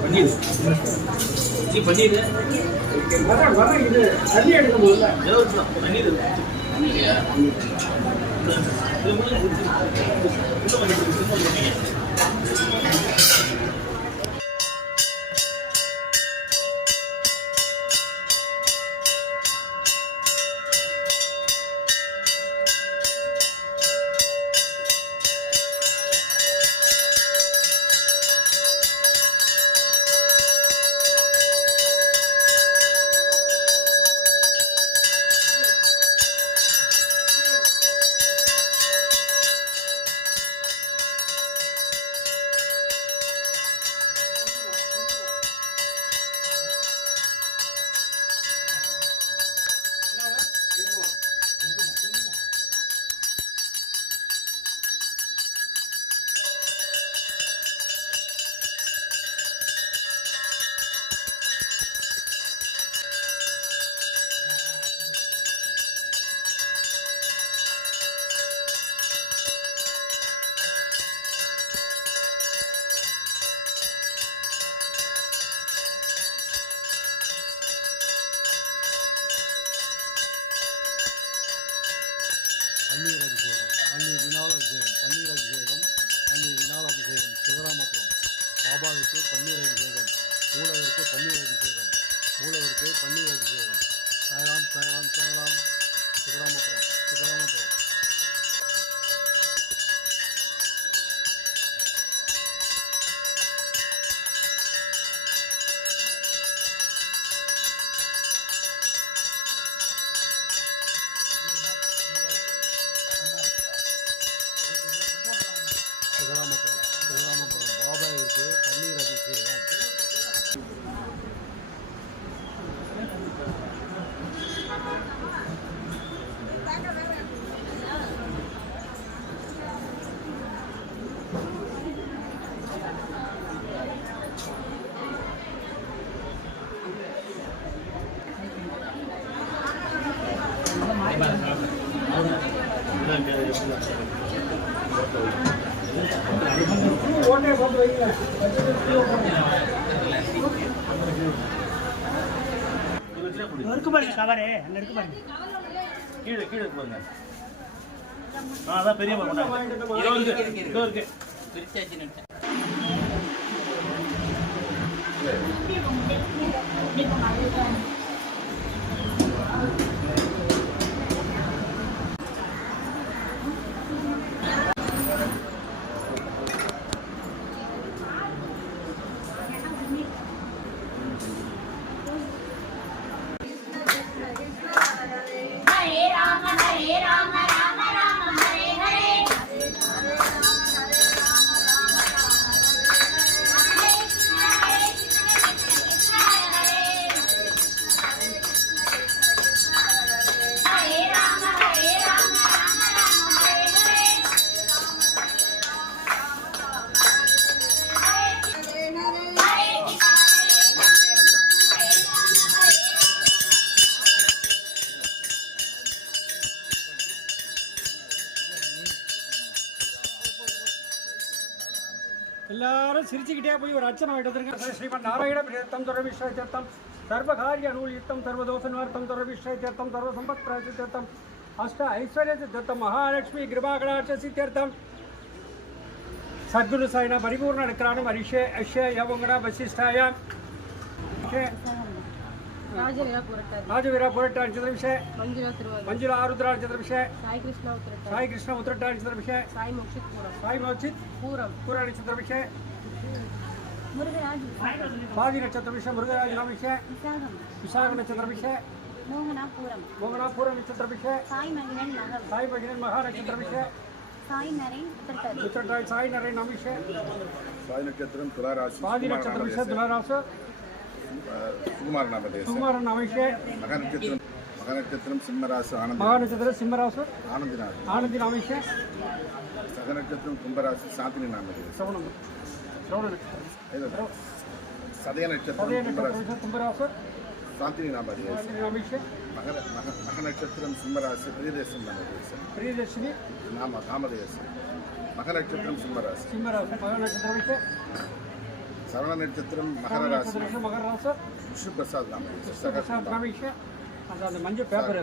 பன்னீர் G பன்னீர் வரேன் மூலவருக்கு பன்னீர் அபிஷேகம் மூலவருக்கு பன்னீர் அபிஷேகம் சாயராம் சாயராம் சாயராம் சிவராமபுரம் சிவராமபுரம் இருக்கு பாருங்க கவரு அங்க இருக்கு பாருங்க. கீழே கீழே இருக்கு பாருங்க. ஆ அதான் பெரிய இருக்கு இருக்கு சிரிச்சுக்கிட்டே போய் ஒரு அர்ச்சனை எடுத்துருங்க ஸ்ரீமன் நாராயண பிரேத்தம் துரவிஸ்வ தீர்த்தம் சர்வகாரிய அனுலித்தம் சர்வதோஷ நிவர்த்தம் துரவிஸ்வ தீர்த்தம் சர்வ சம்பத் பிராசி தீர்த்தம் அஷ்ட ஐஸ்வர்ய தீர்த்தம் மகாலட்சுமி கிருபாகடாட்ச தீர்த்தம் சத்குரு சாயினா பரிபூர்ண எடுக்கிறானும் அரிஷே அஷ்ய யவங்கடா வசிஷ்டாய ರಾಜವೀರ ಪುರಟಾರಿ ராஜவீரா புரட்டான் சித்திரவிஷே ಮಂಜುಳಾ ತಿರುವಲ್ಲ ಮಂಜುಳ ಆರುದ್ರಾನ್ ಚಿತ್ರವಿಷಯ ಸಾಯಿ ಕೃಷ್ಣ ಉತ್ತರಟಾರಿ ಸಾಯಿ ಕೃಷ್ಣ ಉತ್ತರಟಾನ್ ಚಿತ್ರವಿಷಯ ಸಾಯಿ ಮೋಕ್ಷಿತ್ ಪುರಂ ಸಾಯಿ ಮೋಚಿತ್ ಪೂರಂ ಪುರಾಣಿ ಚಿತ್ರವಿಷಯ ಮುರುಘರಾಜ பாதி நட்சத்திரபிஷ முருகராஜ நபிஷ விசாக நட்சத்திரபிஷ மோகனாபூரம். மோகனாபூரம் நட்சத்திரபிஷ சாய் மகிழன் மகா சாய் மகிழன் மகா நட்சத்திரபிஷ சாய் நரேன் உத்திரட்டாய் சாய் நரேன் நபிஷ சாய் நட்சத்திரம் துளாராசி பாதி நட்சத்திரபிஷ துளாராசு சுகுமார நாமதேச சுகுமார நபிஷ மகா நட்சத்திரம் மகா நட்சத்திரம் சிம்மராசு ஆனந்த் மகா சக நட்சத்திரம் கும்பராசு சாந்தினி நாமதேச சவண நட்சத்திரம் சதய சதய மகர மக மக நட்சத்திரம் சிம்மராசி பிரியதேசம் நாமதேசம் பிரியதர்ஷினி நாம காமதேசம் மக நட்சத்திரம் சிம்மராசி சிம்மராசி மகா நட்சத்திரமிஷ சரவண நட்சத்திரம் மகர ராசி மகர ராச விஷ்ணு பிரசாத் நாமதேசம் அந்த மஞ்சள் பேப்பர்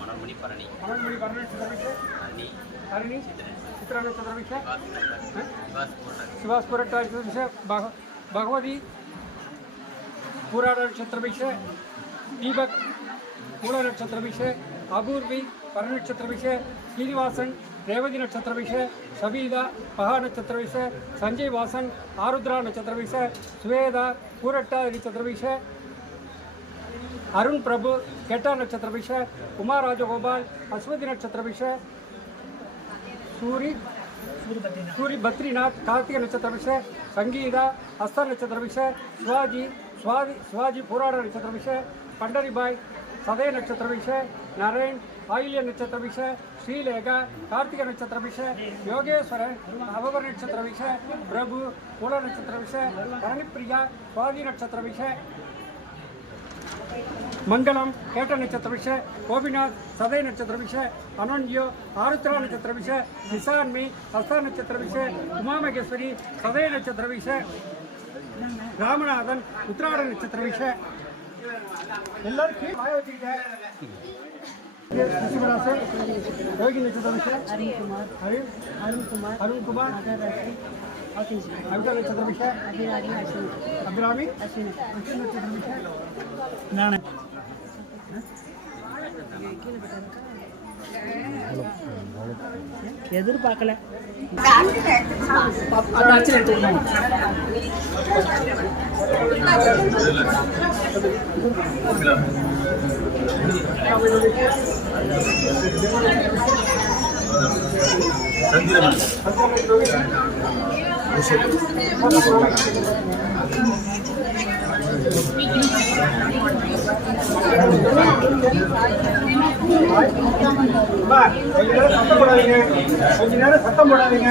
மனோன்மணி பரணி. மனோன்மணி பரணி சித்தரபிஷே ஹரிணி சித்ரான சித்தரபிஷே சுபாஷ் போராட்ட சித்தரபிஷே பகவதி பூராட நட்சத்திரபிஷே தீபக் மூல நட்சத்திரபிஷே அபூர்வி பரண சீனிவாசன் ஸ்ரீனிவாசன் ரேவதி நட்சத்திர விஷய சபீதா மகா நட்சத்திர சஞ்சய் வாசன் ஆருத்ரா நட்சத்திரவிஷ சுவேதா பூரட்டா நட்சத்திர அருண் பிரபு கெட்டா நட்சத்திர விஷ உமா ராஜகோபால் அஸ்வதி நட்சத்திர விஷ சூரி சூரி பத்ரிநாத் கார்த்திக நட்சத்திர விஷ சங்கீதா ஹஸ்த நட்சத்திர விஷ சுவாஜி சுவாதி சுவாஜி போராட நட்சத்திர விஷ பண்டரிபாய் சதய நட்சத்திர விஷ நரேன் ஆயில்ய நட்சத்திர விஷ ஸ்ரீலேகா கார்த்திக நட்சத்திர விஷ யோகேஸ்வரன் நவகர நட்சத்திர விஷ பிரபு குல நட்சத்திர விஷ பரணிப்பிரியா சுவாதி நட்சத்திர விஷ ಮಂಗಳಂ ಕೇಟ ನಕ್ಷತ್ರವಿಷ ಗೋಪಿನಾಥ್ ಸದಯ ನಕ್ಷತ್ರವಿಷ ಅನನ್ಯೋ ಆರುದ್ರ ನಕ್ಷತ್ರವಿಷ ನಿಸಾನ್ಮಿ ಹಸ್ತ ನಕ್ಷತ್ರವಿಷ ಉಮಾಮಹೇಶ್ವರಿ ಸದಯ ನಕ್ಷತ್ರವಿಷ ರಾಮನಾಥನ್ ಉತ್ರಾಡ ನಕ್ಷತ್ರವಿಷ ಎಲ್ಲರೂ ಮಾಯ അരുൺ കുമാർ അബ്രാമി എന്താണ് எதிர்பார்க்கல Thank you. கொஞ்ச நேரம் சத்தம் போடாதீங்க கொஞ்ச நேரம் சத்தம் போடாதீங்க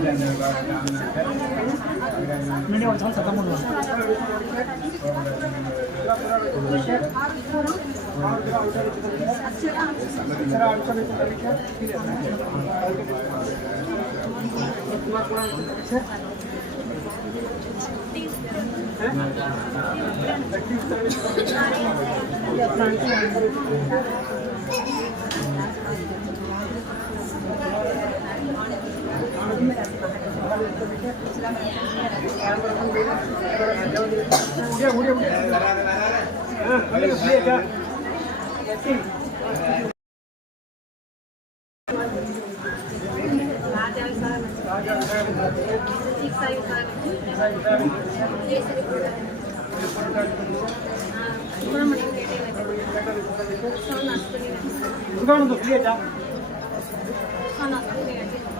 மாலன விஷயம் பிள்ளைக்கு ஜென்ம நட்சத்திர விஷயம் ஐயனாகி ஆக்கிய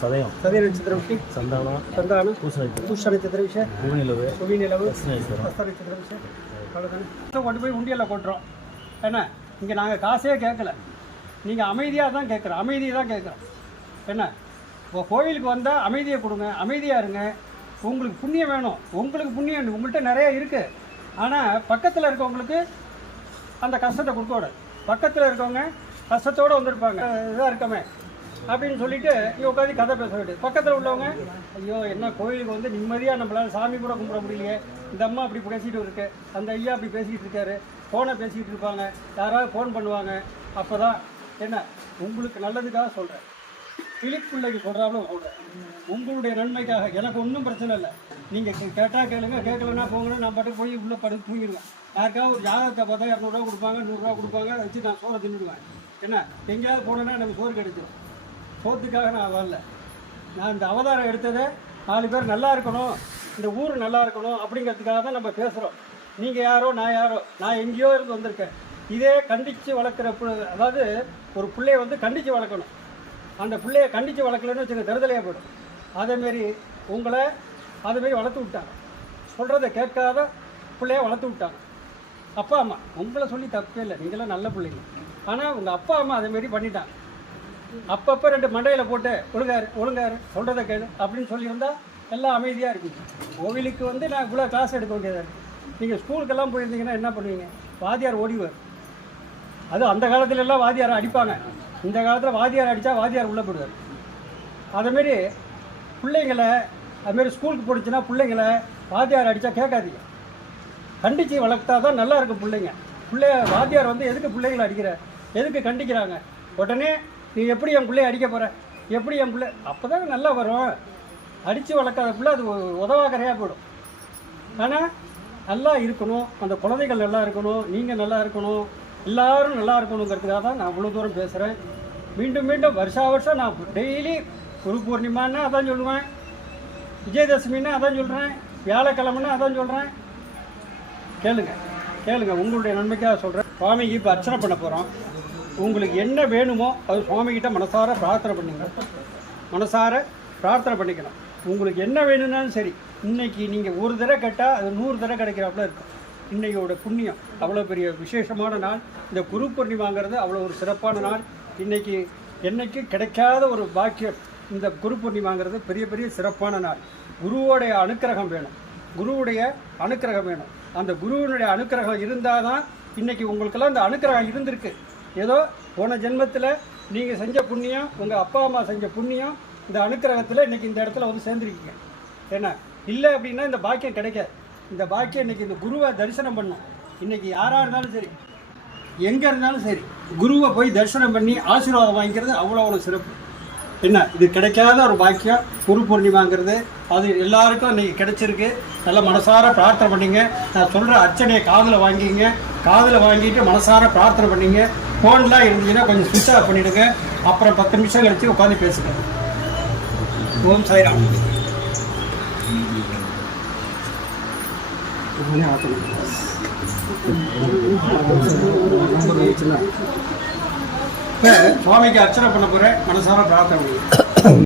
சதயம். சதய நட்சத்திரம் சந்தானம். சந்தானம். பூசணி பூஷ நட்சத்திர விஷயம் பூனிலவு சுவி நிலவு. கிருஷ்ணேஸ்வரம் ஹஸ்த நட்சத்திர விஷயம் அவ்வளோதானே கொண்டு போய் உண்டியலில் போட்டுறோம் என்ன? இங்கே நாங்கள் காசே கேட்கல நீங்கள் அமைதியாக தான் கேட்குறோம் அமைதியை தான் கேட்குறோம் என்ன? இப்போ கோவிலுக்கு வந்தால் அமைதியை கொடுங்க அமைதியாக இருங்க. உங்களுக்கு புண்ணியம் வேணும். உங்களுக்கு புண்ணியம் உங்கள்கிட்ட நிறையா இருக்குது ஆனால் பக்கத்தில் இருக்கவங்களுக்கு அந்த கஷ்டத்தை கொடுக்கக்கூடாது பக்கத்தில் இருக்கவங்க கஷ்டத்தோடு வந்திருப்பாங்க. இதாக இருக்கமே. அப்படின்னு சொல்லிட்டு இங்கே உட்காந்து கதை பேச வேண்டியது. பக்கத்தில் உள்ளவங்க ஐயோ என்ன கோயிலுக்கு வந்து நிம்மதியாக நம்மளால் சாமி கூட கும்பிட முடியலையே. இந்த அம்மா அப்படி பேசிகிட்டு இருக்கு. அந்த ஐயா அப்படி பேசிக்கிட்டு இருக்காரு. ஃபோனை பேசிக்கிட்டு இருப்பாங்க. யாராவது ஃபோன் பண்ணுவாங்க. அப்போ தான் என்ன உங்களுக்கு நல்லதுக்காக சொல்கிறேன் கிளிப்பிள்ளைக்கு சொல்கிறாப்புல கூட உங்களுடைய நன்மைக்காக எனக்கு ஒன்றும் பிரச்சனை இல்லை. நீங்கள் கேட்டால் கேளுங்க கேட்கலன்னா போங்கன்னா நான் பாட்டுக்கு போய் உள்ளே படுத்து தூங்கிடுவேன். யாருக்காவது ஒரு ஜாதகத்தை பார்த்தா இரநூறுவா கொடுப்பாங்க நூறுரூவா கொடுப்பாங்க அதை வச்சு நான் சோறை தின்னுடுவேன். என்ன? எங்கேயாவது போனேன்னா எனக்கு சோறு கிடைக்கும் சோத்துக்காக நான் வரல. நான் இந்த அவதாரம் எடுத்ததே நாலு பேர் நல்லா இருக்கணும் இந்த ஊர் நல்லா இருக்கணும் அப்படிங்கிறதுக்காக தான் நம்ம பேசுகிறோம் நீங்கள் யாரோ நான் யாரோ நான் எங்கேயோ இருந்து வந்திருக்கேன். இதே கண்டித்து வளர்க்குற அதாவது ஒரு பிள்ளைய வந்து கண்டித்து வளர்க்கணும். அந்த பிள்ளைய கண்டித்து வளர்க்கலன்னு வச்சுக்க தருதலையாக போயிடும். அதேமாரி உங்களை அதேமாரி வளர்த்து விட்டாங்க. சொல்கிறத கேட்காத பிள்ளைய வளர்த்து விட்டாங்க. அப்பா அம்மா உங்களை சொல்லி தப்பே இல்லை. நீங்களாம் நல்ல பிள்ளைங்க. ஆனால் உங்கள் அப்பா அம்மா அதேமாரி பண்ணிட்டாங்க. அப்பப்போ ரெண்டு மண்டையில் போட்டு ஒழுங்காரு ஒழுங்காரு சொல்கிறத கேளு அப்படின்னு சொல்லியிருந்தா எல்லாம் அமைதியாக இருக்கும். கோவிலுக்கு வந்து நான் இவ்வளோ கிளாஸ் எடுக்க வேண்டியதாக இருக்குது நீங்கள் ஸ்கூலுக்கெல்லாம் போயிருந்தீங்கன்னா என்ன பண்ணுவீங்க? வாத்தியார் ஓடிவார் அதுவும் அந்த காலத்துலலாம் வாத்தியாரை அடிப்பாங்க. இந்த காலத்தில் வாத்தியார் அடித்தா வாத்தியார் உள்ளே போடுவார் அதேமாரி பிள்ளைங்களை அதுமாரி ஸ்கூலுக்கு போடுச்சுன்னா பிள்ளைங்களை வாத்தியார் அடித்தா கேட்காதீங்க. கண்டித்து வளர்த்தா தான் நல்லா இருக்கும் பிள்ளைங்க. பிள்ளைய வாத்தியார் வந்து எதுக்கு பிள்ளைங்களை அடிக்கிற? எதுக்கு கண்டிக்கிறாங்க? உடனே நீ எப்படி என் பிள்ளைய அடிக்க போகிற எப்படி என் பிள்ளை? அப்போ தான் நல்லா வரும். அடித்து வளர்க்காத பிள்ளை அது உதவாக்கறையாக போயிடும். ஆனால் நல்லா இருக்கணும். அந்த குழந்தைகள் நல்லா இருக்கணும். நீங்கள் நல்லா இருக்கணும். எல்லோரும் நல்லா இருக்கணுங்கிறதுக்காக தான் நான் அவ்வளோ தூரம் பேசுகிறேன் மீண்டும் மீண்டும் வருஷா வருஷம் நான் டெய்லி குரு பூர்ணிமான்னு அதான் சொல்லுவேன். விஜயதசமின்னா அதான் சொல்கிறேன் வியாழக்கிழமைன்னா அதான் சொல்கிறேன் கேளுங்க கேளுங்க உங்களுடைய நன்மைக்காக சொல்கிறேன் சுவாமிக்கு இப்போ அர்ச்சனை பண்ண போகிறோம் உங்களுக்கு என்ன வேணுமோ அது சுவாமிகிட்ட மனசார பிரார்த்தனை பண்ணுங்க. மனசார பிரார்த்தனை பண்ணிக்கலாம் உங்களுக்கு என்ன வேணும்னாலும் சரி இன்றைக்கி நீங்கள் ஒரு தடவை கேட்டால் அது நூறு தடவை கிடைக்கிறாப்புல இருக்கும். இன்னையோட புண்ணியம். அவ்வளோ பெரிய விசேஷமான நாள். இந்த குரு பூர்ணிமாங்கிறது அவ்வளோ ஒரு சிறப்பான நாள். இன்னைக்கு என்றைக்கு கிடைக்காத ஒரு பாக்கியம் இந்த குரு பூர்ணிமாங்கிறது பெரிய பெரிய சிறப்பான நாள். குருவோடைய அனுக்கிரகம் வேணும். குருவுடைய அனுக்கிரகம் வேணும். அந்த குருவினுடைய அனுக்கிரகம் இருந்தால் தான் இன்றைக்கி உங்களுக்கெல்லாம் அந்த அனுக்கிரகம் இருந்திருக்கு. ஏதோ போன ஜென்மத்தில் நீங்கள் செஞ்ச புண்ணியம் உங்கள் அப்பா அம்மா செஞ்ச புண்ணியம் இந்த அனுக்கிரகத்தில் இன்னைக்கு இந்த இடத்துல வந்து சேர்ந்துருக்கீங்க. என்ன இல்லை அப்படின்னா இந்த பாக்கியம் கிடைக்காது. இந்த பாக்கியம் இன்னைக்கு இந்த குருவை தரிசனம் பண்ணும். இன்றைக்கி யாராக இருந்தாலும் சரி எங்கே இருந்தாலும் சரி குருவை போய் தரிசனம் பண்ணி ஆசீர்வாதம் வாங்கிக்கிறது அவ்வளோ அவ்வளோ சிறப்பு. என்ன இது கிடைக்காத ஒரு பாக்கியம் குரு பூர்ணிமாங்கிறது. அது எல்லாருக்கும் இன்னைக்கு கிடைச்சிருக்கு. நல்லா மனசார பிரார்த்தனை பண்ணிங்க. நான் சொல்கிற அர்ச்சனையை காதில் வாங்கிங்க. காதில் வாங்கிட்டு மனசார பிரார்த்தனை பண்ணிங்க. ஃபோன்லாம் இருந்துச்சுன்னா கொஞ்சம் சுவிட்ச் ஆஃப் பண்ணிவிடுங்க அப்புறம் பத்து நிமிஷம் கழித்து உட்காந்து பேசுங்க. ஓம் சாய்ராம். இப்போ சுவாமிக்கு அர்ச்சனை பண்ண போகிறேன் மனசார பிரார்த்தனை